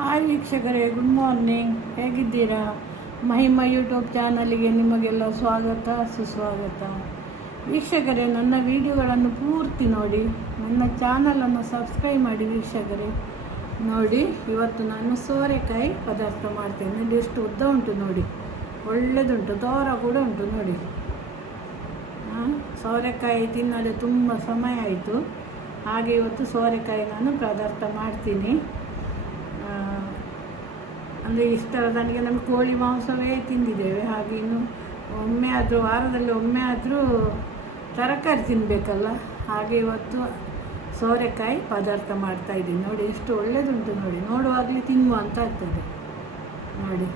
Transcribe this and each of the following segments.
Hi ವೀಕ್ಷಕರೇ, good morning. ಹೇಗಿದ್ದೀರಾ? Mahima YouTube ಚಾನಲಿಗೆ ನಿಮಗೆಲ್ಲ ಸ್ವಾಗತ ಸುಸ್ವಾಗತ. ವೀಕ್ಷಕರೇ, ನನ್ನ ವಿಡಿಯೋಗಳನ್ನು ಪೂರ್ತಿ ನೋಡಿ, ನನ್ನ ಚಾನಲನ್ನು ಸಬ್ಸ್ಕ್ರೈಬ್ ಮಾಡಿ. ವೀಕ್ಷಕರೇ ನೋಡಿ, ಇವತ್ತು ನಾನು ಸೋರೆಕಾಯಿ ಪದಾರ್ಥ ಮಾಡ್ತೇನೆ. ಇದು ಎಷ್ಟು ಉದ್ದ ಉಂಟು ನೋಡಿ, ಒಳ್ಳೆದುಂಟು, ದೋರ ಕೂಡ ಉಂಟು ನೋಡಿ. ಸೋರೆಕಾಯಿ ತಿನ್ನಲು ತುಂಬ ಸಮಯ ಆಯಿತು, ಹಾಗೆ ಇವತ್ತು ಸೋರೆಕಾಯಿ ನಾನು ಪದಾರ್ಥ ಮಾಡ್ತೀನಿ. ಅಂದರೆ ಇಷ್ಟರ ನನಗೆ ನಮಗೆ ಕೋಳಿ ಮಾಂಸವೇ ತಿಂದಿದ್ದೇವೆ, ಹಾಗೆ ಇನ್ನು ಒಮ್ಮೆ ಆದರೂ ವಾರದಲ್ಲಿ ಒಮ್ಮೆ ಆದರೂ ತರಕಾರಿ ತಿನ್ನಬೇಕಲ್ಲ, ಹಾಗೆ ಇವತ್ತು ಸೋರೆಕಾಯಿ ಪದಾರ್ಥ ಮಾಡ್ತಾಯಿದ್ದೀನಿ. ನೋಡಿ ಎಷ್ಟು ಒಳ್ಳೆಯದುಂಟು ನೋಡಿ, ನೋಡುವಾಗಲೇ ತಿನ್ನುವ ಅಂತ ಆಗ್ತದೆ ನೋಡಿ.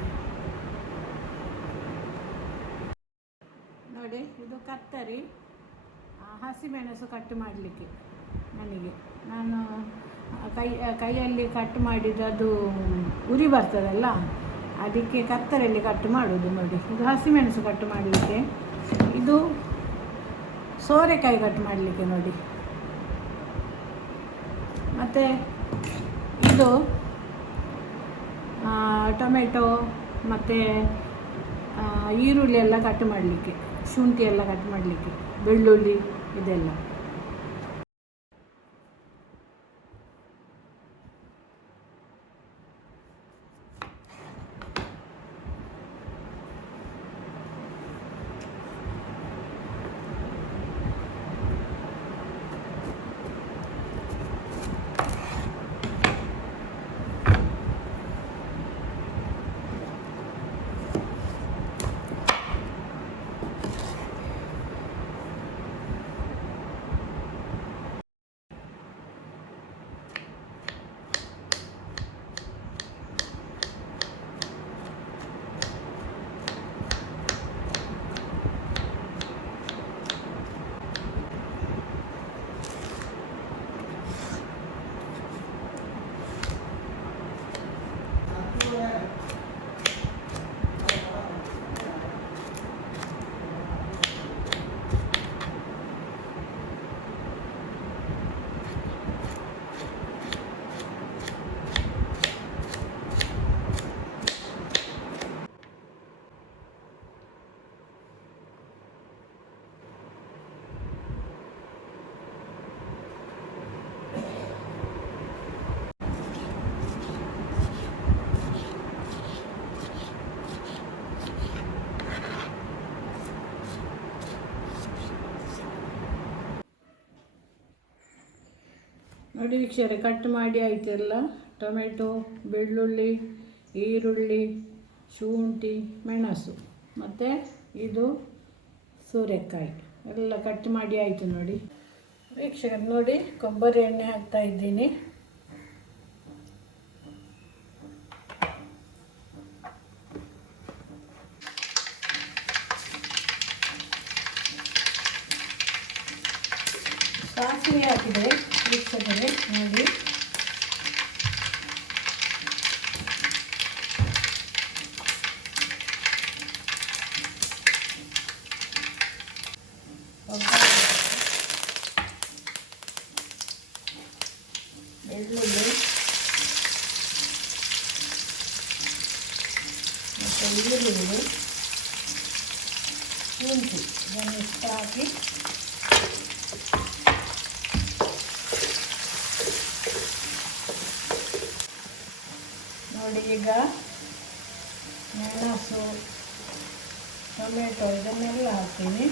ನೋಡಿ, ಇದು ಕತ್ತರಿ ಹಸಿಮೆಣಸು ಕಟ್ ಮಾಡಲಿಕ್ಕೆ. ನಾನು ಕೈಯಲ್ಲಿ ಕಟ್ ಮಾಡಿದ್ದು ಅದು ಉರಿ ಬರ್ತದಲ್ಲ, ಅದಕ್ಕೆ ಕತ್ತರಲ್ಲಿ ಕಟ್ ಮಾಡೋದು. ನೋಡಿ, ಇದು ಹಸಿಮೆಣಸು ಕಟ್ ಮಾಡಲಿಕ್ಕೆ, ಇದು ಸೋರೆಕಾಯಿ ಕಟ್ ಮಾಡಲಿಕ್ಕೆ ನೋಡಿ. ಮತ್ತು ಇದು ಟೊಮೆಟೊ ಮತ್ತು ಈರುಳ್ಳಿ ಎಲ್ಲ ಕಟ್ ಮಾಡಲಿಕ್ಕೆ, ಶುಂಠಿ ಎಲ್ಲ ಕಟ್ ಮಾಡಲಿಕ್ಕೆ, ಬೆಳ್ಳುಳ್ಳಿ ಇದೆಲ್ಲ. ನೋಡಿ ವೀಕ್ಷಕರೇ, ಕಟ್ ಮಾಡಿ ಆಯ್ತೆಲ್ಲ. ಟೊಮೆಟೊ, ಬೆಳ್ಳುಳ್ಳಿ, ಈರುಳ್ಳಿ, ಶುಂಠಿ, ಮೆಣಸು ಮತ್ತು ಇದು ಸೋರೆಕಾಯಿ ಎಲ್ಲ ಕಟ್ ಮಾಡಿ ಆಯಿತು ನೋಡಿ. ವೀಕ್ಷಕರೇ ನೋಡಿ, ಕೊಬ್ಬರಿ ಎಣ್ಣೆ ಹಾಕ್ತಾಯಿದ್ದೀನಿ. ಸಾಸಿವೆ ಹಾಕಿದೆ ವೀಕ್ಷಕರೇ ನೋಡಿ. ಬೆಳ್ಳುಳ್ಳಿ ಮತ್ತು ಈರುಳ್ಳಿ, ಶುಂಠಿ ಇದನ್ನು ಇಷ್ಟು ಹಾಕಿ ನೋಡಿ. ಈಗ ಮೆಣಸು, ಟೊಮೆಟೊ ಇದನ್ನೆಲ್ಲ ಹಾಕ್ತೀನಿ.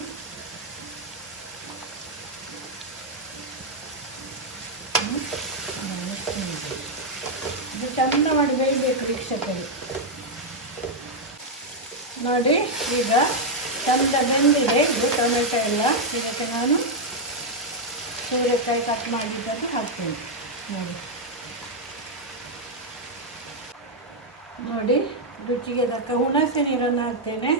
ಇದು ಚಂದ ಮಾಡಿ ಬೇಯಬೇಕು ವೀಕ್ಷಕರು ನೋಡಿ. ಈಗ ಚಂದ ಬೆಂದಿದೆ ಇದು ಟೊಮೆಟೊ ಎಲ್ಲ. ಇದಕ್ಕೆ ನಾನು ಸೋರೆಕಾಯಿ ಕಟ್ ಮಾಡಿದ್ದನ್ನು ಹಾಕ್ತೀನಿ ನೋಡಿ. ನೋಡಿ, ರುಚಿಗೆ ತಕ್ಕ ಹುಣಸೆ ನೀರನ್ನು ಹಾಕ್ತೇನೆ.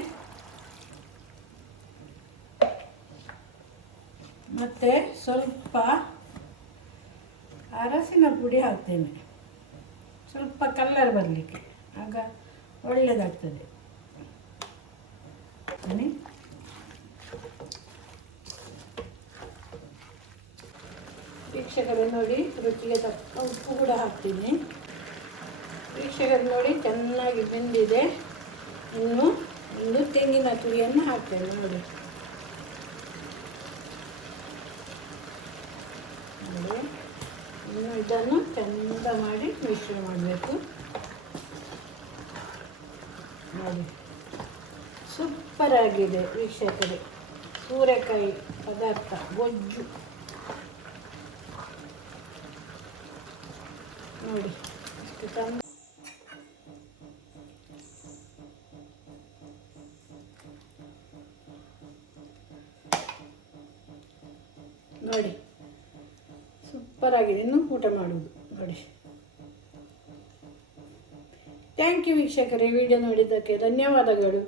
ಮತ್ತು ಸ್ವಲ್ಪ ಅರಸಿನ ಪುಡಿ ಹಾಕ್ತೇನೆ, ಸ್ವಲ್ಪ ಕಲ್ಲರ್ ಬರಲಿಕ್ಕೆ, ಆಗ ಒಳ್ಳೆಯದಾಗ್ತದೆ. ವೀಕ್ಷಕರೇ ನೋಡಿ, ರುಚಿಗೆ ತಕ್ಕ ಉಪ್ಪು ಕೂಡ ಹಾಕ್ತೀನಿ. ವೀಕ್ಷಕರು ನೋಡಿ ಚೆನ್ನಾಗಿ ಬೆಂದಿದೆ. ಇನ್ನು ಒಂದು ತೆಂಗಿನ ತುರಿಯನ್ನು ಹಾಕ್ತೇನೆ ನೋಡಿ. ಇನ್ನು ಇದನ್ನು ಚೆಂದ ಮಾಡಿ ಮಿಶ್ರ ಮಾಡಬೇಕು ನೋಡಿ. ಸೂಪರ್ ಆಗಿದೆ ವೀಕ್ಷಕರೇ ಸೂರೆಕಾಯಿ ಪದಾರ್ಥ ಗೊಜ್ಜು ನೋಡಿ. ಇಷ್ಟು ಚಂದ ನೋಡಿ, ಸೂಪರ್ ಆಗಿದೆ. ಇನ್ನು ಊಟ ಮಾಡುವುದು ನೋಡಿ. ಥ್ಯಾಂಕ್ ಯು ವೀಕ್ಷಕರೇ, ವಿಡಿಯೋ ನೋಡಿದ್ದಕ್ಕೆ ಧನ್ಯವಾದಗಳು.